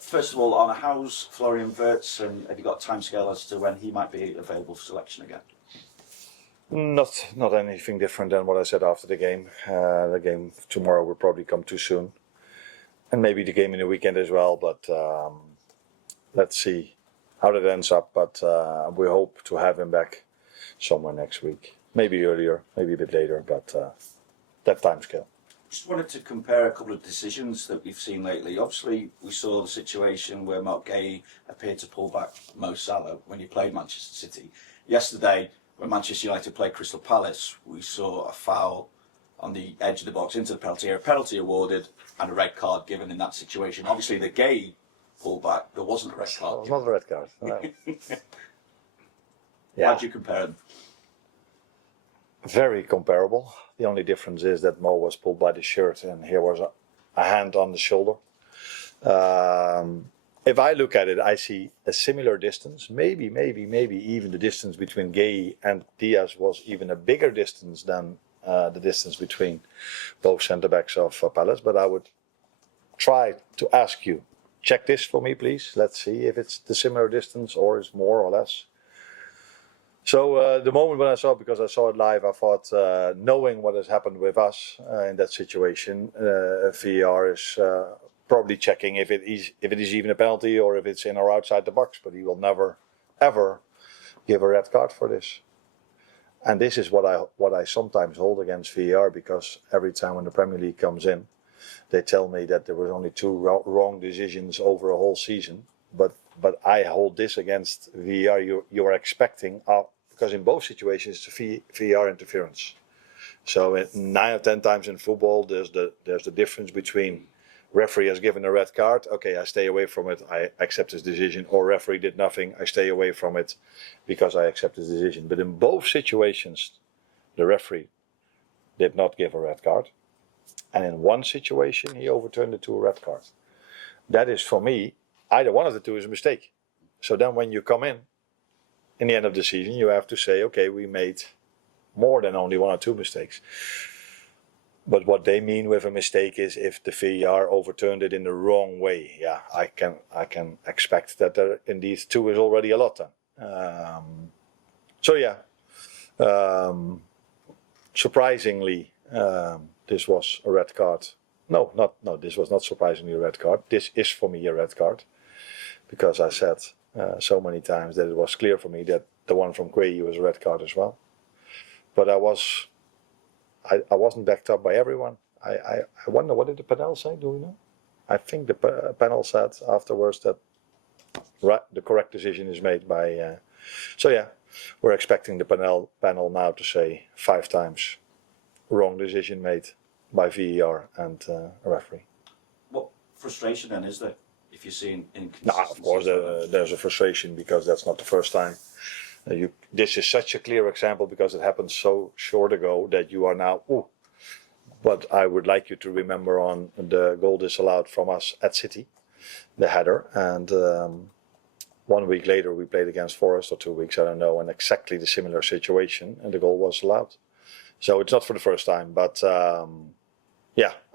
First of all, Arne, how's Florian Wirtz, and have you got a timescale as to when he might be available for selection again? Not anything different than what I said after the game. The game tomorrow will probably come too soon, and maybe the game in the weekend as well. But let's see how that ends up. But we hope to have him back somewhere next week, maybe earlier, maybe a bit later. But that timescale. Just wanted to compare a couple of decisions that we've seen lately. Obviously, we saw the situation where Mark Gay appeared to pull back Mo Salah when he played Manchester City. Yesterday, when Manchester United played Crystal Palace, we saw a foul on the edge of the box into the penalty area, a penalty awarded, and a red card given in that situation. Obviously, the Gay pullback, there wasn't a red card. It was not a red card. No. Yeah. How do you compare them? Very comparable. The only difference is that Mo was pulled by the shirt and here was a hand on the shoulder. If I look at it, I see a similar distance. Maybe even the distance between Gay and Diaz was even a bigger distance than the distance between both centre-backs of Palace. But I would try to ask you, check this for me, please. Let's see if it's the similar distance or is more or less. So the moment when I saw it, because I saw it live, I thought, knowing what has happened with us in that situation, VAR is probably checking if it is even a penalty or if it's in or outside the box. But he will never, ever give a red card for this. And this is what I sometimes hold against VAR, because every time when the Premier League comes in, they tell me that there were only 2 wrong decisions over a whole season. But I hold this against VAR. You are expecting, because in both situations it's VAR interference. So 9 or 10 times in football, there's the difference between referee has given a red card. Okay, I stay away from it. I accept his decision. Or referee did nothing. I stay away from it because I accept his decision. But in both situations, the referee did not give a red card. And in one situation, he overturned it to a red card. That is, for me, either one of the two is a mistake. So then when you come in the end of the season, you have to say, okay, we made more than only 1 or 2 mistakes. But what they mean with a mistake is if the VAR overturned it in the wrong way. Yeah, I can expect that there indeed 2 is already a lot then. Surprisingly, this was a red card. No, this was not surprisingly a red card. This is for me a red card. Because I said so many times that it was clear for me that the one from Quay was a red card as well. But I wasn't backed up by everyone. I wonder, what did the panel say? Do we know? I think the panel said afterwards that the correct decision is made by. We're expecting the panel now to say 5 times wrong decision made by VAR and a referee. What frustration then is there if you're seeing inconsistencies? No, of course there's a frustration, because that's not the first time. This is such a clear example because it happened so short ago that you are now, ooh. But I would like you to remember on the goal disallowed from us at City, the header, and 1 week later we played against Forest, or 2 weeks, I don't know, and exactly the similar situation, and the goal was allowed. So it's not for the first time, but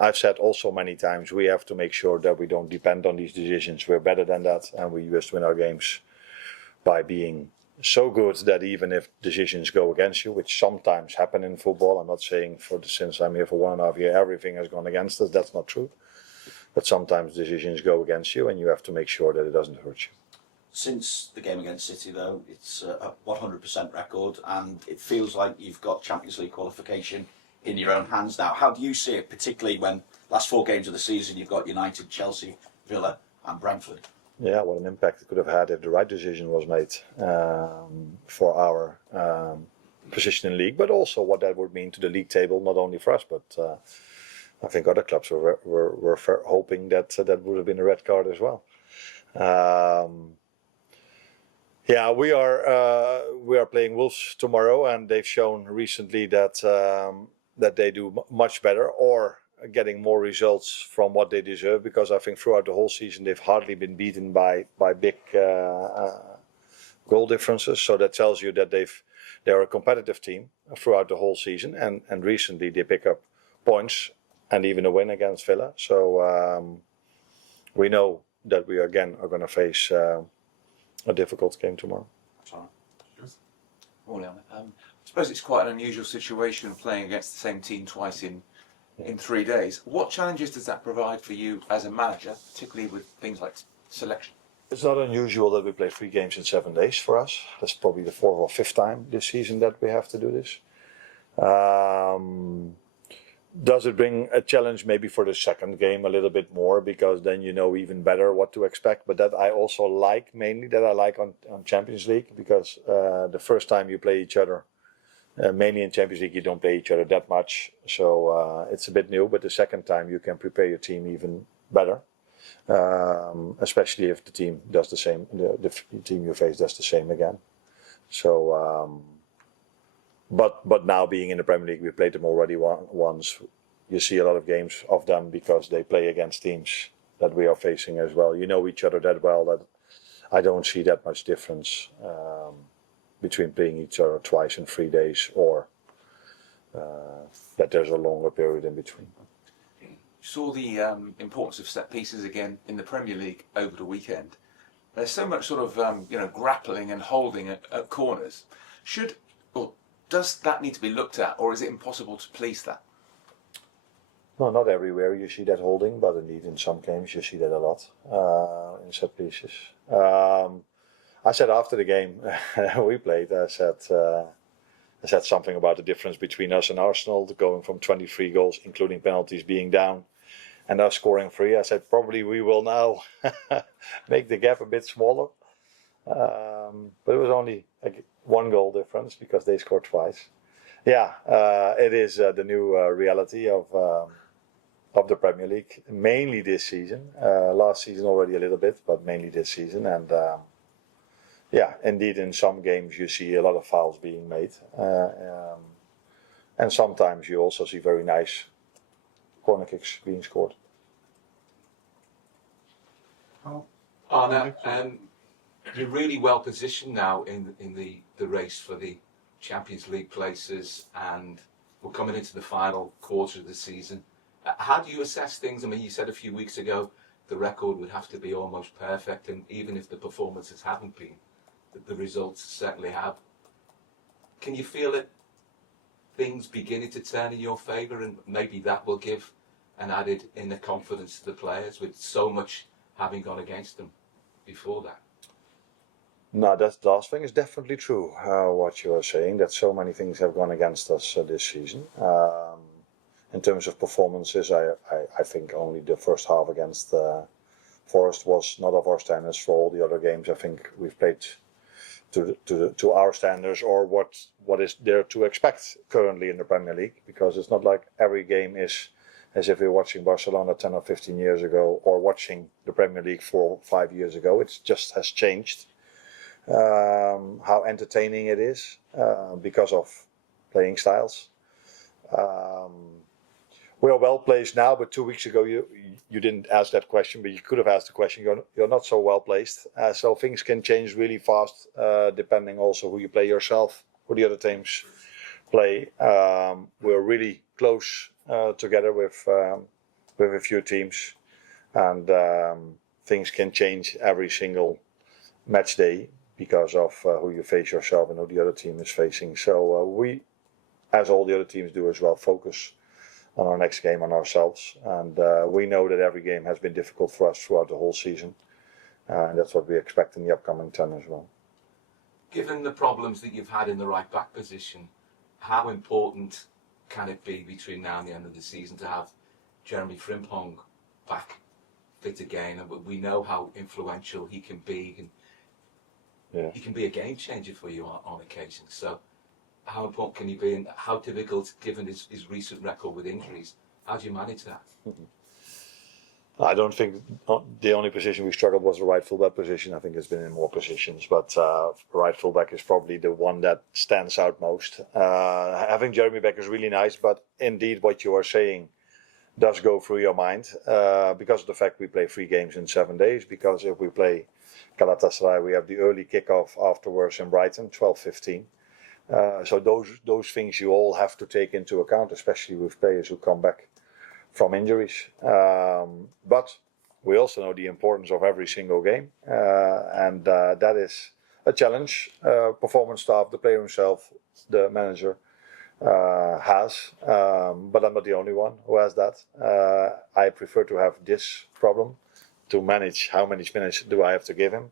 I've said also many times, we have to make sure that we don't depend on these decisions. We're better than that, and we just win our games by being so good that even if decisions go against you, which sometimes happen in football, I'm not saying since I'm here for 1.5 years, everything has gone against us. That's not true. But sometimes decisions go against you, and you have to make sure that it doesn't hurt you. Since the game against City, though, it's a 100% record, and it feels like you've got Champions League qualification in your own hands now. How do you see it, particularly when last 4 games of the season you've got United, Chelsea, Villa and Brentford? Yeah, what an impact it could have had if the right decision was made for our position in league, but also what that would mean to the league table, not only for us, but I think other clubs were hoping that that would have been a red card as well. We are playing Wolves tomorrow, and they've shown recently that they do much better, or getting more results from what they deserve, because I think throughout the whole season they've hardly been beaten by big goal differences. So that tells you that they're a competitive team throughout the whole season, and recently they pick up points and even a win against Villa. So we know that we again are going to face a difficult game tomorrow. Morning. I suppose it's quite an unusual situation playing against the same team twice in 3 days. What challenges does that provide for you as a manager, particularly with things like selection? It's not unusual that we play 3 games in 7 days for us. That's probably the 4th or 5th time this season that we have to do this. Does it bring a challenge maybe for the second game a little bit more, because then you know even better what to expect? But that I also like, mainly that I like on Champions League, because the first time you play each other, mainly in Champions League, you don't play each other that much. So it's a bit new, but the second time you can prepare your team even better. Especially if the team does the same, the team you face does the same again. So, but now being in the Premier League, we played them already once. You see a lot of games of them because they play against teams that we are facing as well. You know each other that well that I don't see that much difference between playing each other twice in 3 days or that there's a longer period in between. Saw the importance of set pieces again in the Premier League over the weekend. There's so much sort of grappling and holding at corners. Does that need to be looked at, or is it impossible to police that? No, not everywhere you see that holding, but indeed in some games you see that a lot in set pieces. I said after the game we played, I said something about the difference between us and Arsenal, going from 23 goals, including penalties, being down, and us scoring 3. I said probably we will now make the gap a bit smaller. But it was only 1 goal difference because they scored twice. Yeah, it is the new reality of the Premier League, mainly this season. Last season already a little bit, but mainly this season. And yeah, indeed, in some games you see a lot of fouls being made, and sometimes you also see very nice corner kicks being scored. Arne, you're really well positioned now in the race for the Champions League places, and we're coming into the final quarter of the season. How do you assess things? I mean, you said a few weeks ago the record would have to be almost perfect, and even if the performances haven't been, the results certainly have. Can you feel it, things beginning to turn in your favour, and maybe that will give an added inner confidence to the players with so much having gone against them before that? No, that last thing is definitely true, what you are saying, that so many things have gone against us this season. In terms of performances, I think only the first half against Forest was not of our standards. For all the other games, I think we've played to our standards, or what is there to expect currently in the Premier League, because it's not like every game is as if you're watching Barcelona 10 or 15 years ago or watching the Premier League 4 or 5 years ago. It just has changed how entertaining it is because of playing styles. We are well placed now, but 2 weeks ago you didn't ask that question, but you could have asked the question. You're not so well placed, so things can change really fast, depending also who you play yourself, who the other teams play. We're really close together with a few teams, and things can change every single match day because of who you face yourself and who the other team is facing. So we, as all the other teams do as well, focus on our next game, on ourselves, and we know that every game has been difficult for us throughout the whole season, and that's what we expect in the upcoming 10 as well. Given the problems that you've had in the right back position, how important can it be between now and the end of the season to have Jeremy Frimpong back fit again? And we know how influential he can be, and he can be a game changer for you on occasion. So how important can he be, and how difficult, given his recent record with injuries, how do you manage that? I don't think the only position we struggled was the right fullback position. I think it's been in more positions, but right fullback is probably the one that stands out most. Having Jeremy back is really nice, but indeed what you are saying does go through your mind because of the fact we play 3 games in 7 days. Because if we play Galatasaray, we have the early kickoff afterwards in Brighton, 12:15. So those things you all have to take into account, especially with players who come back from injuries. But we also know the importance of every single game, and that is a challenge. Performance staff, the player himself, the manager has, but I'm not the only one who has that. I prefer to have this problem, to manage how many minutes do I have to give him,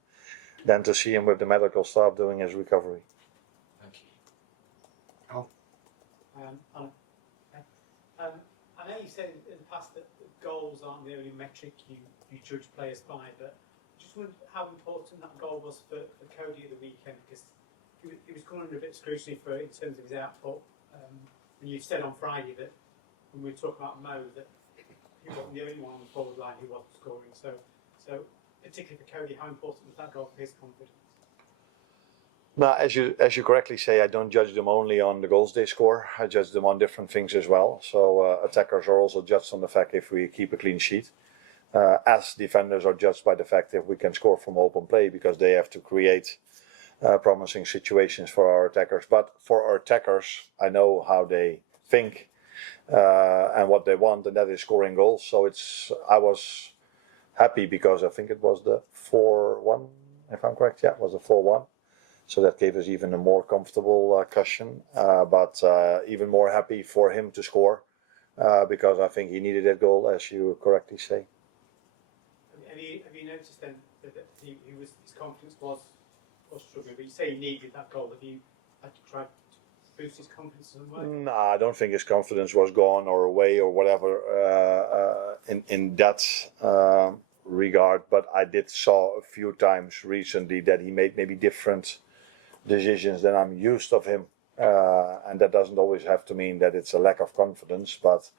than to see him with the medical staff doing his recovery. Thank you. I know you said in the past that goals aren't the only metric you judge players by, but I just wondered how important that goal was for Cody at the weekend, because he was coming under a bit of scrutiny in terms of his output. And you said on Friday that when we were talking about Mo, that he wasn't the only one on the forward line who wasn't scoring. So particularly for Cody, how important was that goal for his confidence? Now, as you correctly say, I don't judge them only on the goals they score. I judge them on different things as well. So attackers are also judged on the fact if we keep a clean sheet. As defenders are judged by the fact if we can score from open play, because they have to create promising situations for our attackers. But for our attackers, I know how they think and what they want, and that is scoring goals. So I was happy because I think it was the 4-1, if I'm correct. Yeah, it was a 4-1. So that gave us even a more comfortable cushion, but even more happy for him to score because I think he needed that goal, as you correctly say. Have you noticed then that his confidence was struggling? But you say he needed that goal. Have you had to try to boost his confidence in some way? No, I don't think his confidence was gone or away or whatever in that regard. But I did saw a few times recently that he made maybe different decisions than I'm used of him, and that doesn't always have to mean that it's a lack of confidence. But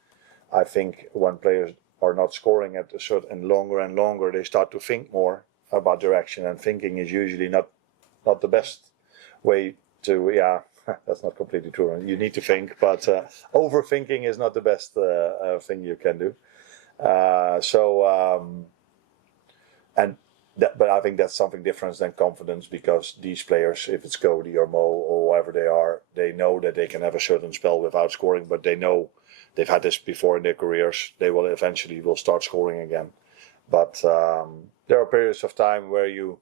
I think when players are not scoring at a certain longer and longer, they start to think more about direction, and thinking is usually not the best way to. Yeah, that's not completely true. You need to think, but overthinking is not the best thing you can do. But I think that's something different than confidence, because these players, if it's Cody or Mo or whoever they are, they know that they can have a certain spell without scoring, but they know they've had this before in their careers. They will eventually start scoring again. But there are periods of time where you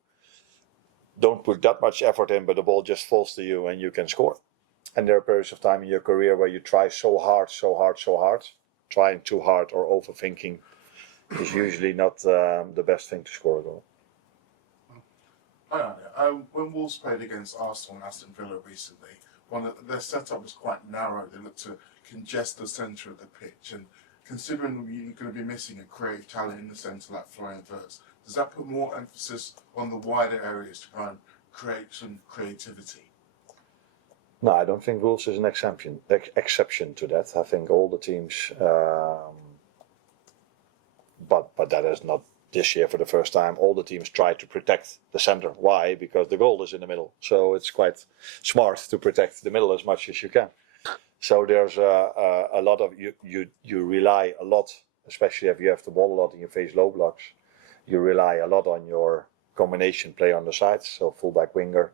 don't put that much effort in, but the ball just falls to you and you can score. And there are periods of time in your career where you try so hard. Trying too hard or overthinking is usually not the best thing to score a goal. When Wolves played against Arsenal and Aston Villa recently, their setup was quite narrow. They looked to congest the centre of the pitch, and considering you're going to be missing a creative talent in the centre like Florian Wirtz, does that put more emphasis on the wider areas to try and create some creativity? No, I don't think Wolves is an exception to that. I think all the teams, but that is not this year for the first time. All the teams try to protect the centre. Why? Because the goal is in the middle. So it's quite smart to protect the middle as much as you can. So there's a lot of you rely a lot, especially if you have the ball a lot and you face low blocks. You rely a lot on your combination play on the sides, so fullback, winger,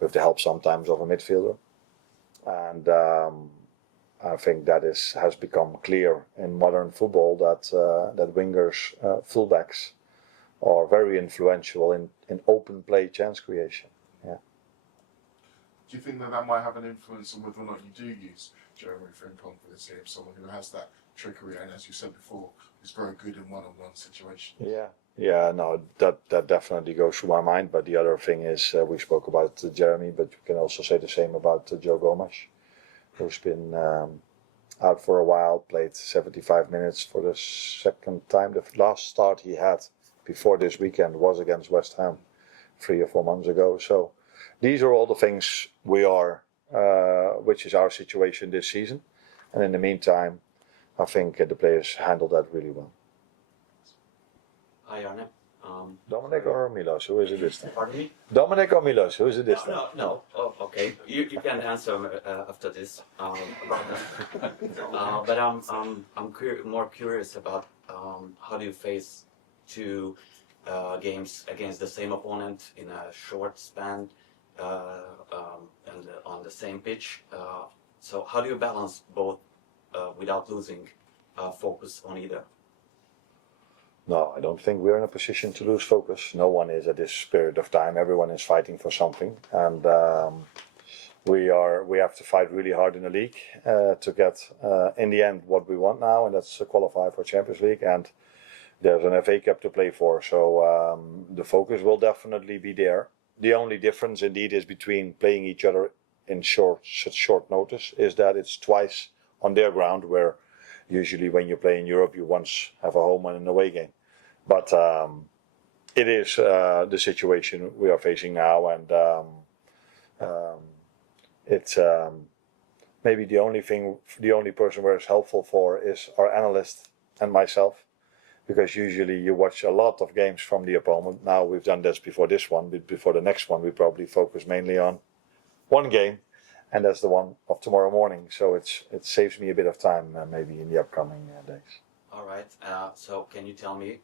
with the help sometimes of a midfielder. And I think that has become clear in modern football that wingers, fullbacks, are very influential in open play chance creation. Yeah. Do you think that might have an influence on whether or not you do use Jeremy Frimpong for this here, someone who has that trickery and, as you said before, is very good in one-on-one situations? Yeah, no, that definitely goes through my mind. But the other thing is, we spoke about Jeremy, but you can also say the same about Joe Gomez, who's been out for a while, played 75 minutes for the second time. The last start he had before this weekend was against West Ham 3 or 4 months ago. So these are all the things which is our situation this season. And in the meantime, I think the players handle that really well. Hi, Arne. Dominic or Milos? Who is it this time? Pardon me? Dominic or Milos? Who is it this time? No. Oh, okay. You can answer after this about that. But I'm more curious about how do you face 2 games against the same opponent in a short span and on the same pitch. So how do you balance both without losing focus on either? No, I don't think we're in a position to lose focus. No one is at this period of time. Everyone is fighting for something, and we have to fight really hard in the league to get in the end what we want now, and that's to qualify for Champions League. And there's an FA Cup to play for, so the focus will definitely be there. The only difference indeed is between playing each other in such short notice is that it's twice on their ground, where usually when you play in Europe you once have a home and an away game. But it is the situation we are facing now, and it's maybe the only person where it's helpful for is our analyst and myself, because usually you watch a lot of games from the opponent. Now we've done this before this one, but before the next one we probably focus mainly on one game, and that's the one of tomorrow morning. So it saves me a bit of time maybe in the upcoming days. All right. So can you tell me?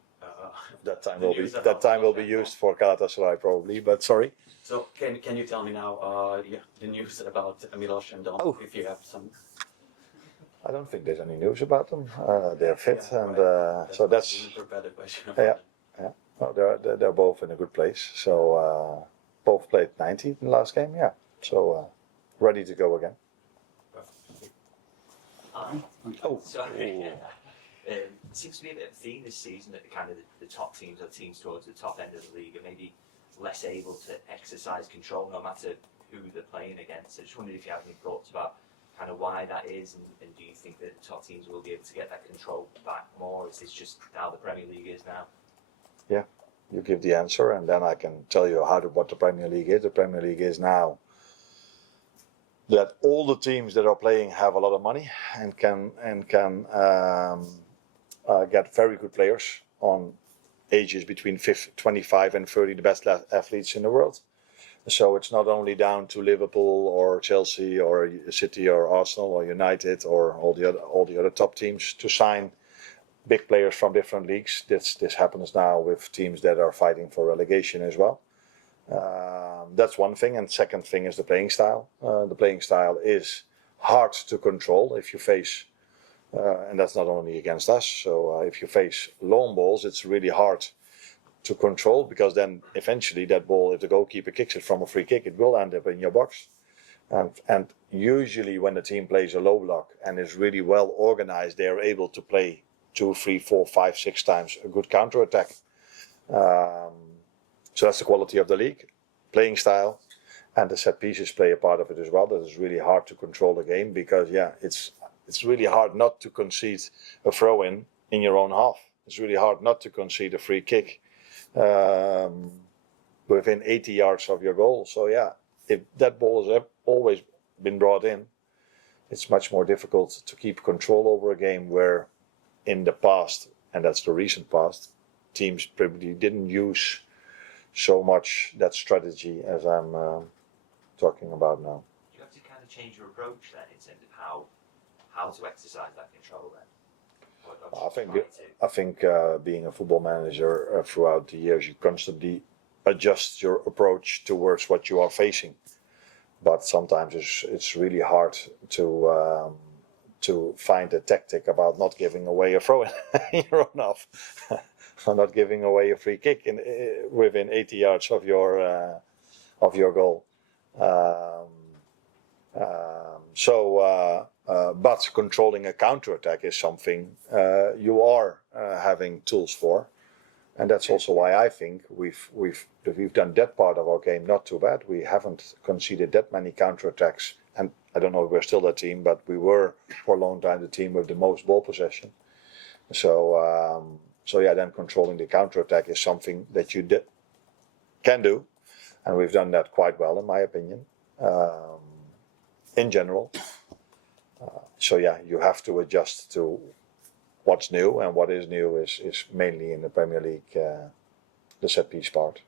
That time the will be news used for Galatasaray probably, but sorry. So can you tell me now the news about Milos and Dom, if you have some? I don't think there's any news about them. They're fit, and so that's a better question. yeah. No, they're both in a good place. So both played 90 in the last game. Yeah. So ready to go again. Sorry. It seems to be a bit of a theme this season that the top teams or teams towards the top end of the league are maybe less able to exercise control no matter who they're playing against. I just wondered if you have any thoughts about kind of why that is, and do you think that the top teams will be able to get that control back more? Is this just how the Premier League is now? Yeah, you give the answer, and then I can tell you what the Premier League is. The Premier League is now that all the teams that are playing have a lot of money and can get very good players on ages between 25 and 30, the best athletes in the world. So it's not only down to Liverpool or Chelsea or City or Arsenal or United or all the other top teams to sign big players from different leagues. This happens now with teams that are fighting for relegation as well. That's one thing, and second thing is the playing style. The playing style is hard to control if you face, and that's not only against us. So if you face long balls, it's really hard to control, because then eventually that ball, if the goalkeeper kicks it from a free kick, it will end up in your box. And usually when the team plays a low block and is really well organized, they are able to play 2, 3, 4, 5, 6 times a good counter attack. So that's the quality of the league, playing style, and the set pieces play a part of it as well. That is really hard to control the game, because it's really hard not to concede a throw in your own half. It's really hard not to concede a free kick within 80 yards of your goal. So if that ball has always been brought in, it's much more difficult to keep control over a game, where in the past, and that's the recent past, teams probably didn't use so much that strategy as I'm talking about now. You have to kind of change your approach then in terms of how to exercise that control then. I think being a football manager throughout the years, you constantly adjust your approach towards what you are facing. But sometimes it's really hard to find a tactic about not giving away a throw in your own half, or not giving away a free kick within 80 yards of your goal. But controlling a counter-attack is something you are having tools for, and that's also why I think we've done that part of our game not too bad. We haven't conceded that many counter-attacks, and I don't know if we're still that team, but we were for a long time the team with the most ball possession. So then controlling the counter-attack is something that you can do, and we've done that quite well in my opinion. In general. You have to adjust to what's new, and what is new is mainly in the Premier League, the set piece part.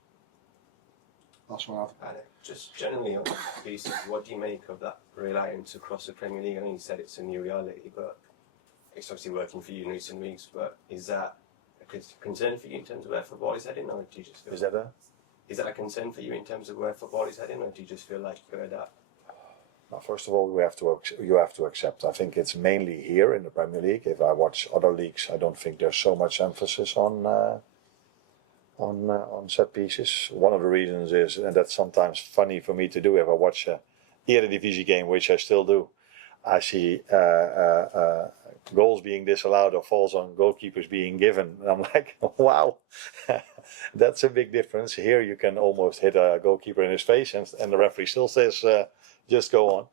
Last one after that. Just generally on that piece, what do you make of that reliance across the Premier League? I know you said it's a new reality, but it's obviously working for you in recent weeks. But is that a concern for you in terms of where football is heading, or do you just feel Is that a concern for you in terms of where football is heading, or do you just feel like you're at that? Now, first of all, you have to accept. I think it's mainly here in the Premier League. If I watch other leagues, I don't think there's so much emphasis on set pieces. One of the reasons is, and that's sometimes funny for me to do, if I watch a Eredivisie game, which I still do, I see goals being disallowed or falls on goalkeepers being given. And I'm like, wow, that's a big difference. Here you can almost hit a goalkeeper in his face and the referee still says, just go on.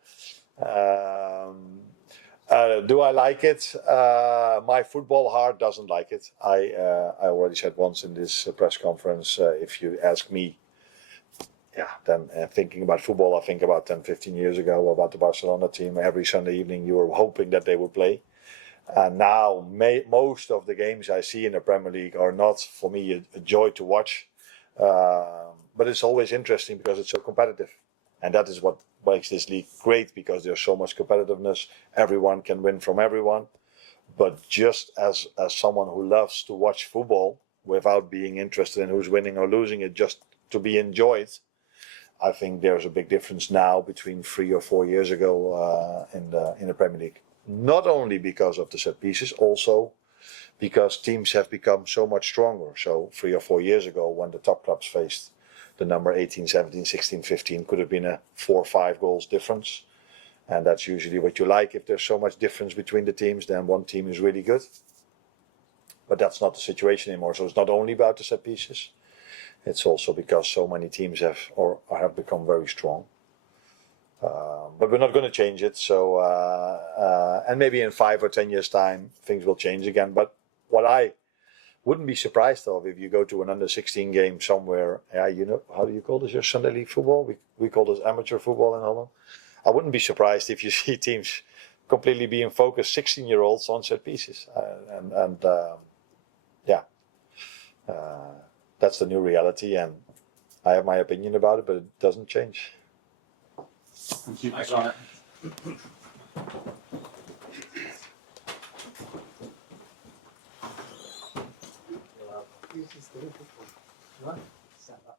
Do I like it? My football heart doesn't like it. I already said once in this press conference, if you ask me, then thinking about football, I think about 10, 15 years ago about the Barcelona team. Every Sunday evening you were hoping that they would play. And now most of the games I see in the Premier League are not, for me, a joy to watch. But it's always interesting because it's so competitive. And that is what makes this league great, because there's so much competitiveness. Everyone can win from everyone. But just as someone who loves to watch football without being interested in who's winning or losing it, just to be enjoyed, I think there's a big difference now between 3 or 4 years ago in the Premier League. Not only because of the set pieces, also because teams have become so much stronger. So 3 or 4 years ago, when the top clubs faced the number 18, 17, 16, 15, could have been a 4 or 5 goals difference. And that's usually what you like. If there's so much difference between the teams, then one team is really good. But that's not the situation anymore. So it's not only about the set pieces. It's also because so many teams have become very strong. But we're not going to change it. So and maybe in 5 or 10 years' time, things will change again. But what I wouldn't be surprised of, if you go to an under-16 game somewhere, you know, how do you call this? Your Sunday league football? We call this amateur football in Holland. I wouldn't be surprised if you see teams completely being focused 16-year-olds on set pieces. That's the new reality, and I have my opinion about it, but it doesn't change. Thank you. Thanks, Arne. Stand up.